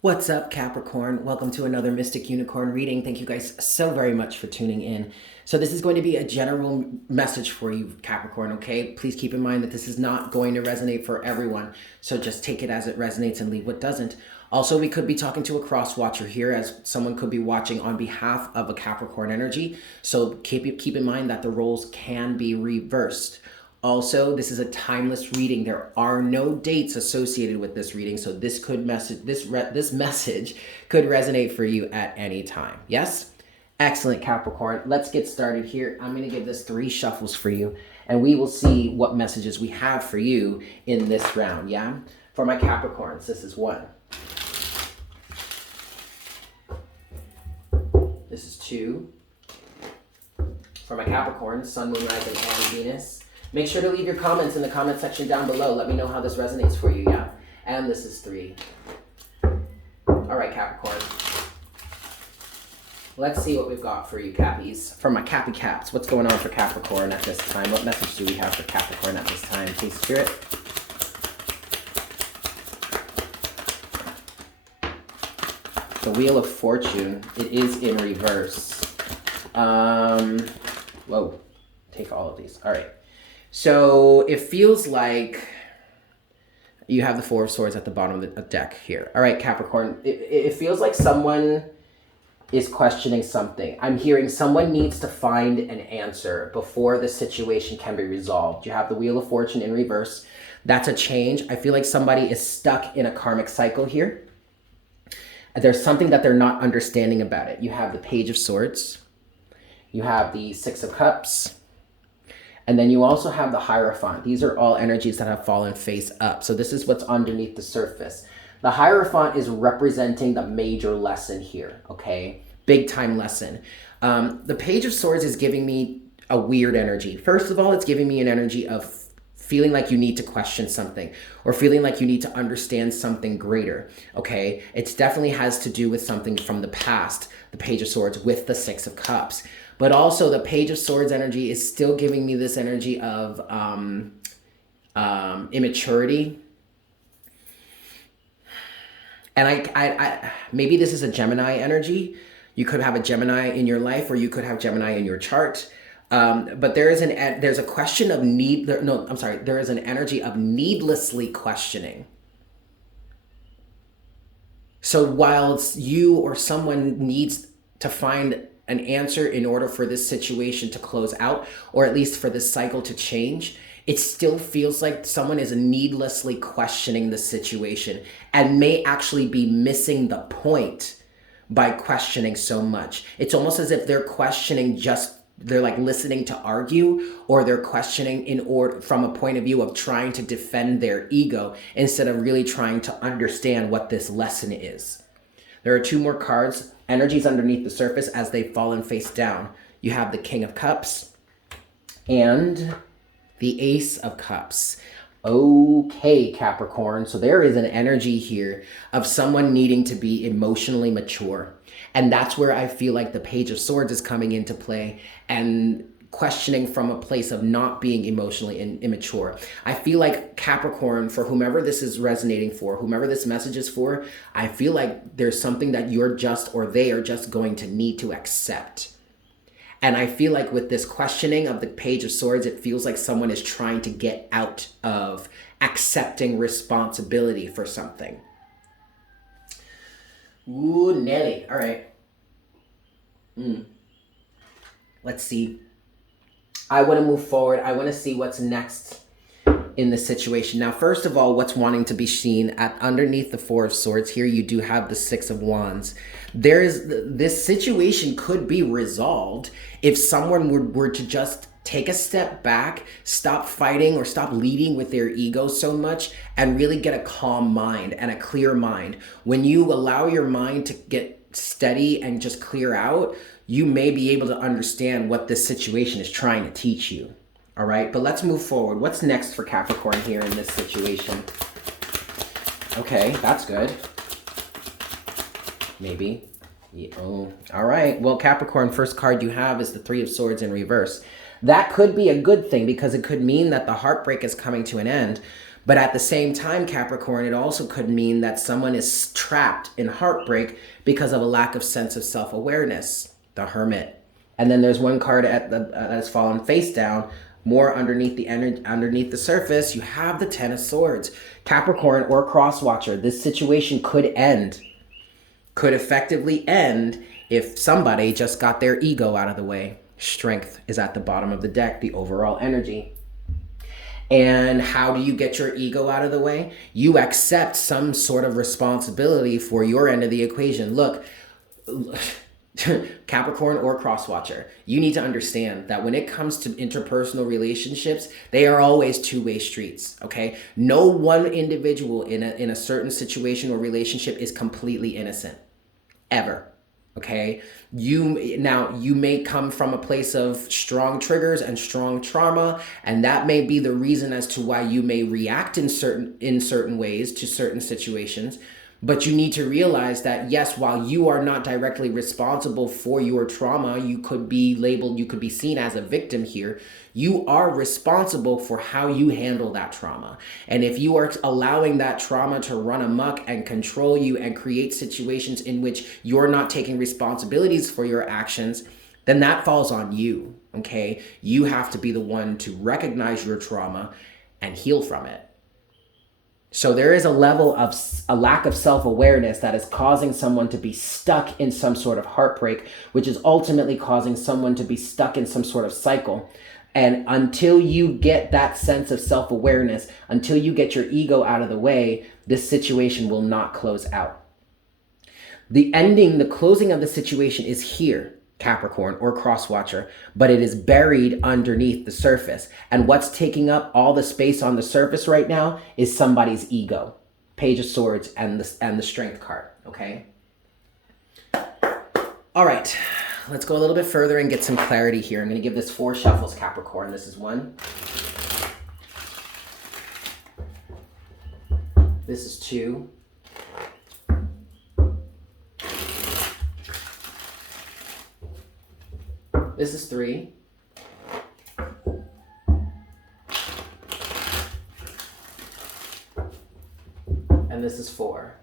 What's up, Capricorn? Welcome to another Mystic Unicorn reading. Thank you guys so very much for tuning in. So this is going to be a general message for you, Capricorn, okay? Please keep in mind that this is not going to resonate for everyone. So just take it as it resonates and leave what doesn't. Also, we could be talking to a cross watcher here, as someone could be watching on behalf of a Capricorn energy. So keep in mind that the roles can be reversed. Also, this is a timeless reading. There are no dates associated with this reading, so this message could resonate for you at any time. Yes? Excellent, Capricorn. Let's get started here. I'm going to give this 3 shuffles for you, and we will see what messages we have for you in this round, yeah? For my Capricorns, this is 1. This is 2. For my Capricorns, Sun, Moon, Rising, and Venus. Make sure to leave your comments in the comment section down below. Let me know how this resonates for you, yeah? And this is 3. All right, Capricorn. Let's see what we've got for you, Cappies. For my Cappy Caps, what's going on for Capricorn at this time? What message do we have for Capricorn at this time? Please, Spirit. The Wheel of Fortune. It is in reverse. Whoa. Take all of these. All right. So it feels like you have the 4 of Swords at the bottom of the deck here. All right, Capricorn. It feels like someone is questioning something. I'm hearing someone needs to find an answer before the situation can be resolved. You have the Wheel of Fortune in reverse. That's a change. I feel like somebody is stuck in a karmic cycle here. There's something that they're not understanding about it. You have the Page of Swords. You have the 6 of Cups. And then you also have the Hierophant. These are all energies that have fallen face up. So this is what's underneath the surface. The Hierophant is representing the major lesson here, okay? Big time lesson. The Page of Swords is giving me a weird energy. First of all, it's giving me an energy of feeling like you need to question something or feeling like you need to understand something greater, okay? It definitely has to do with something from the past, the Page of Swords with the 6 of Cups. But also the Page of Swords energy is still giving me this energy of immaturity. And I maybe this is a Gemini energy. You could have a Gemini in your life, or you could have Gemini in your chart. But there's a question of there is an energy of needlessly questioning. So while you or someone needs to find an answer in order for this situation to close out, or at least for this cycle to change, it still feels like someone is needlessly questioning the situation and may actually be missing the point by questioning so much. It's almost as if they're questioning they're like listening to argue, or they're questioning from a point of view of trying to defend their ego instead of really trying to understand what this lesson is. There are 2 more cards, energies underneath the surface as they've fallen face down. You have the King of Cups and the Ace of Cups. Okay, Capricorn. So there is an energy here of someone needing to be emotionally mature. And that's where I feel like the Page of Swords is coming into play and questioning from a place of not being emotionally immature. I feel like Capricorn, for whomever this is resonating for, whomever this message is for, I feel like there's something that they are just going to need to accept. And I feel like with this questioning of the Page of Swords, it feels like someone is trying to get out of accepting responsibility for something. Ooh, Nelly. All right. Let's see. I want to move forward. I want to see what's next in the situation. Now, first of all, what's wanting to be seen underneath the 4 of Swords here, you do have the 6 of Wands. This situation could be resolved if someone were to just take a step back, stop fighting or stop leading with their ego so much, and really get a calm mind and a clear mind. When you allow your mind to get steady and just clear out, you may be able to understand what this situation is trying to teach you. All right, but let's move forward. What's next for Capricorn here in this situation? Okay, that's good. Maybe. Yeah, oh, all right. Well, Capricorn, first card you have is the 3 of Swords in reverse. That could be a good thing because it could mean that the heartbreak is coming to an end. But at the same time, Capricorn, it also could mean that someone is trapped in heartbreak because of a lack of sense of self-awareness, the Hermit. And then there's one card at the that's fallen face down, more underneath the surface. You have the Ten of Swords. Capricorn or Cross Watcher, this situation could effectively end if somebody just got their ego out of the way. Strength is at the bottom of the deck, the overall energy. And how do you get your ego out of the way? You accept some sort of responsibility for your end of the equation. Look, Capricorn or Crosswatcher, you need to understand that when it comes to interpersonal relationships, they are always two-way streets, okay? No one individual in a certain situation or relationship is completely innocent, ever. Okay, you may come from a place of strong triggers and strong trauma, and that may be the reason as to why you may react in certain ways to certain situations. But you need to realize that, yes, while you are not directly responsible for your trauma, you could be labeled, you could be seen as a victim here. You are responsible for how you handle that trauma. And if you are allowing that trauma to run amok and control you and create situations in which you're not taking responsibilities for your actions, then that falls on you, okay? You have to be the one to recognize your trauma and heal from it. So there is a level of a lack of self-awareness that is causing someone to be stuck in some sort of heartbreak, which is ultimately causing someone to be stuck in some sort of cycle. And until you get that sense of self-awareness, until you get your ego out of the way, this situation will not close out. The closing of the situation is here, Capricorn or Crosswatcher, but it is buried underneath the surface. And what's taking up all the space on the surface right now is somebody's ego. Page of Swords and the Strength card, okay? All right, let's go a little bit further and get some clarity here. I'm going to give this 4 shuffles, Capricorn. This is 1. This is 2. This is 3. And this is 4.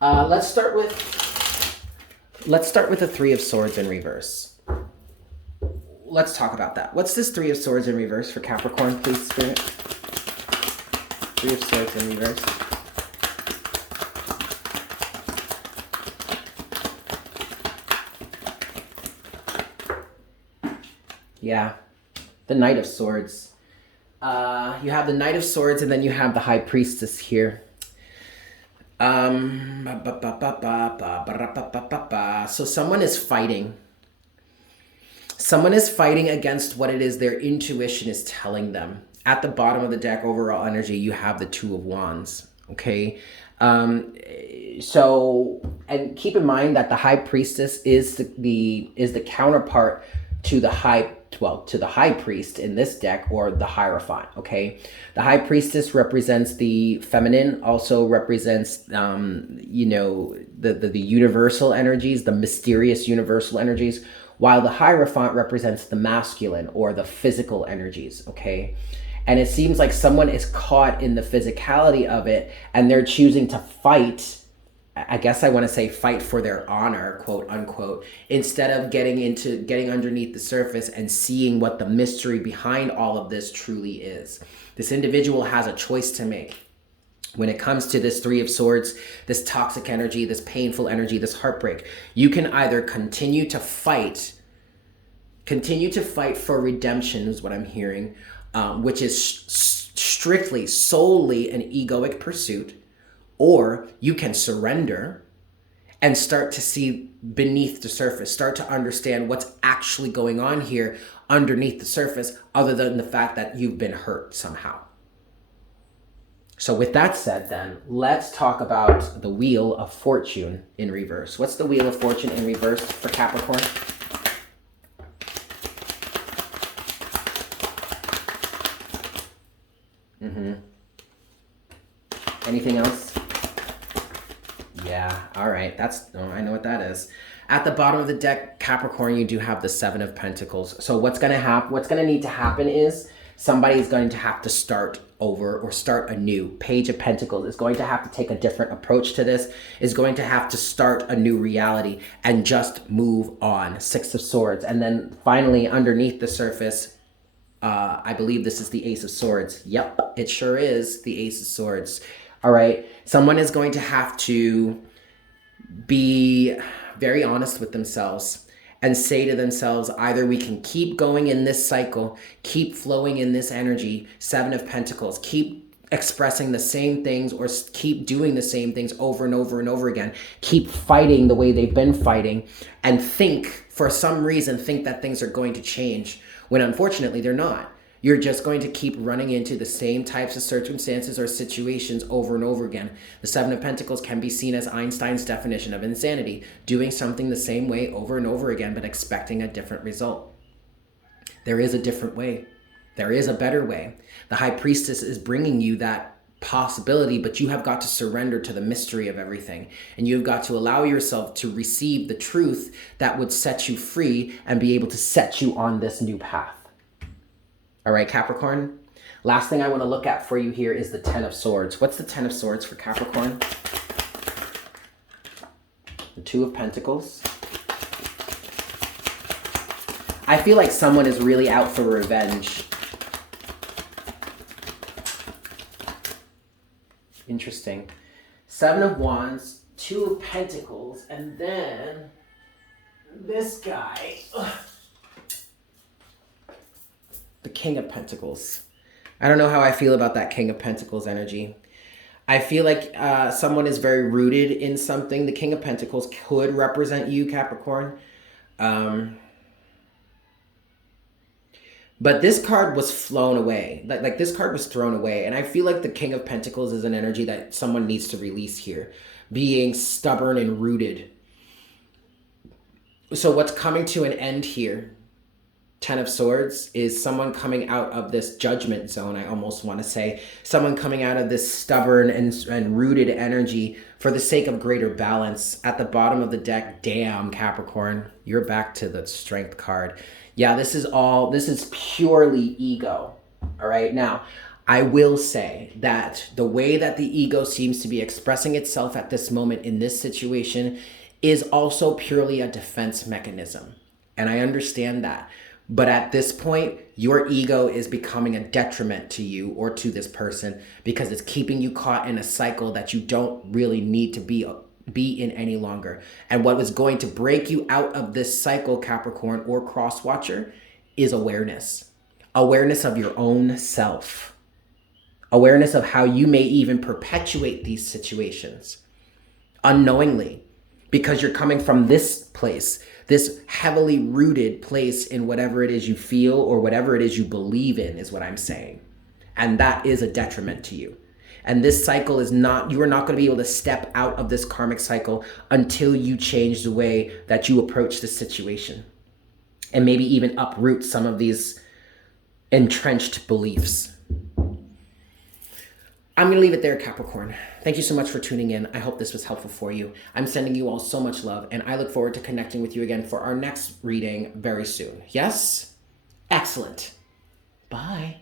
Let's start with the 3 of Swords in reverse. Let's talk about that. What's this 3 of Swords in reverse for Capricorn, please, Spirit? 3 of Swords in reverse. Yeah, the Knight of Swords. You have the Knight of Swords, and then you have the High Priestess here. So someone is fighting. Someone is fighting against what it is their intuition is telling them. At the bottom of the deck, overall energy, you have the 2 of Wands, okay? So, and keep in mind that the High Priestess is the counterpart to the High Priest in this deck, or the Hierophant, okay? The High Priestess represents the feminine, also represents, the universal energies, the mysterious universal energies, while the Hierophant represents the masculine, or the physical energies, okay? And it seems like someone is caught in the physicality of it, and they're choosing to fight, I guess I want to say fight for their honor, quote unquote, instead of getting underneath the surface and seeing what the mystery behind all of this truly is. This individual has a choice to make. When it comes to this 3 of Swords, this toxic energy, this painful energy, this heartbreak, you can either continue to fight for redemption, is what I'm hearing, which is strictly, solely an egoic pursuit, or you can surrender and start to see beneath the surface, start to understand what's actually going on here underneath the surface, other than the fact that you've been hurt somehow. So with that said, then, let's talk about the Wheel of Fortune in reverse. What's the Wheel of Fortune in reverse for Capricorn? Anything else? Yeah, all right. I know what that is. At the bottom of the deck, Capricorn, you do have the 7 of Pentacles. So what's going to need to happen is Somebody is going to have to start over or start anew. Page of Pentacles is going to have to take a different approach to this, is going to have to start a new reality and just move on. Six of Swords. And then finally, underneath the surface, I believe this is the Ace of Swords. Yep, it sure is the Ace of Swords. All right. Someone is going to have to be very honest with themselves and say to themselves, either we can keep going in this cycle, keep flowing in this energy, Seven of Pentacles, keep expressing the same things or keep doing the same things over and over and over again, keep fighting the way they've been fighting, and for some reason, think that things are going to change, when unfortunately they're not. You're just going to keep running into the same types of circumstances or situations over and over again. The Seven of Pentacles can be seen as Einstein's definition of insanity, doing something the same way over and over again, but expecting a different result. There is a different way. There is a better way. The High Priestess is bringing you that possibility, but you have got to surrender to the mystery of everything. And you've got to allow yourself to receive the truth that would set you free and be able to set you on this new path. All right, Capricorn. Last thing I want to look at for you here is the Ten of Swords. What's the Ten of Swords for Capricorn? The Two of Pentacles. I feel like someone is really out for revenge. Interesting. Seven of Wands, Two of Pentacles, and then this guy. Ugh. The King of Pentacles. I don't know how I feel about that King of Pentacles energy. I feel like someone is very rooted in something. The King of Pentacles could represent you, Capricorn. But this card was flown away. Like this card was thrown away. And I feel like the King of Pentacles is an energy that someone needs to release here. Being stubborn and rooted. So what's coming to an end here? Ten of Swords is someone coming out of this judgment zone, I almost want to say. Someone coming out of this stubborn and rooted energy for the sake of greater balance. At the bottom of the deck, damn, Capricorn, you're back to the Strength card. Yeah, this is purely ego. All right, now, I will say that the way that the ego seems to be expressing itself at this moment in this situation is also purely a defense mechanism. And I understand that. But at this point, your ego is becoming a detriment to you or to this person because it's keeping you caught in a cycle that you don't really need to be in any longer. And what is going to break you out of this cycle, Capricorn or Cross Watcher, is awareness. Awareness of your own self. Awareness of how you may even perpetuate these situations unknowingly because you're coming from this place. This heavily rooted place in whatever it is you feel or whatever it is you believe in is what I'm saying. And that is a detriment to you. And this cycle is not, you are not going to be able to step out of this karmic cycle until you change the way that you approach the situation. And maybe even uproot some of these entrenched beliefs. I'm going to leave it there, Capricorn. Thank you so much for tuning in. I hope this was helpful for you. I'm sending you all so much love, and I look forward to connecting with you again for our next reading very soon. Yes? Excellent. Bye.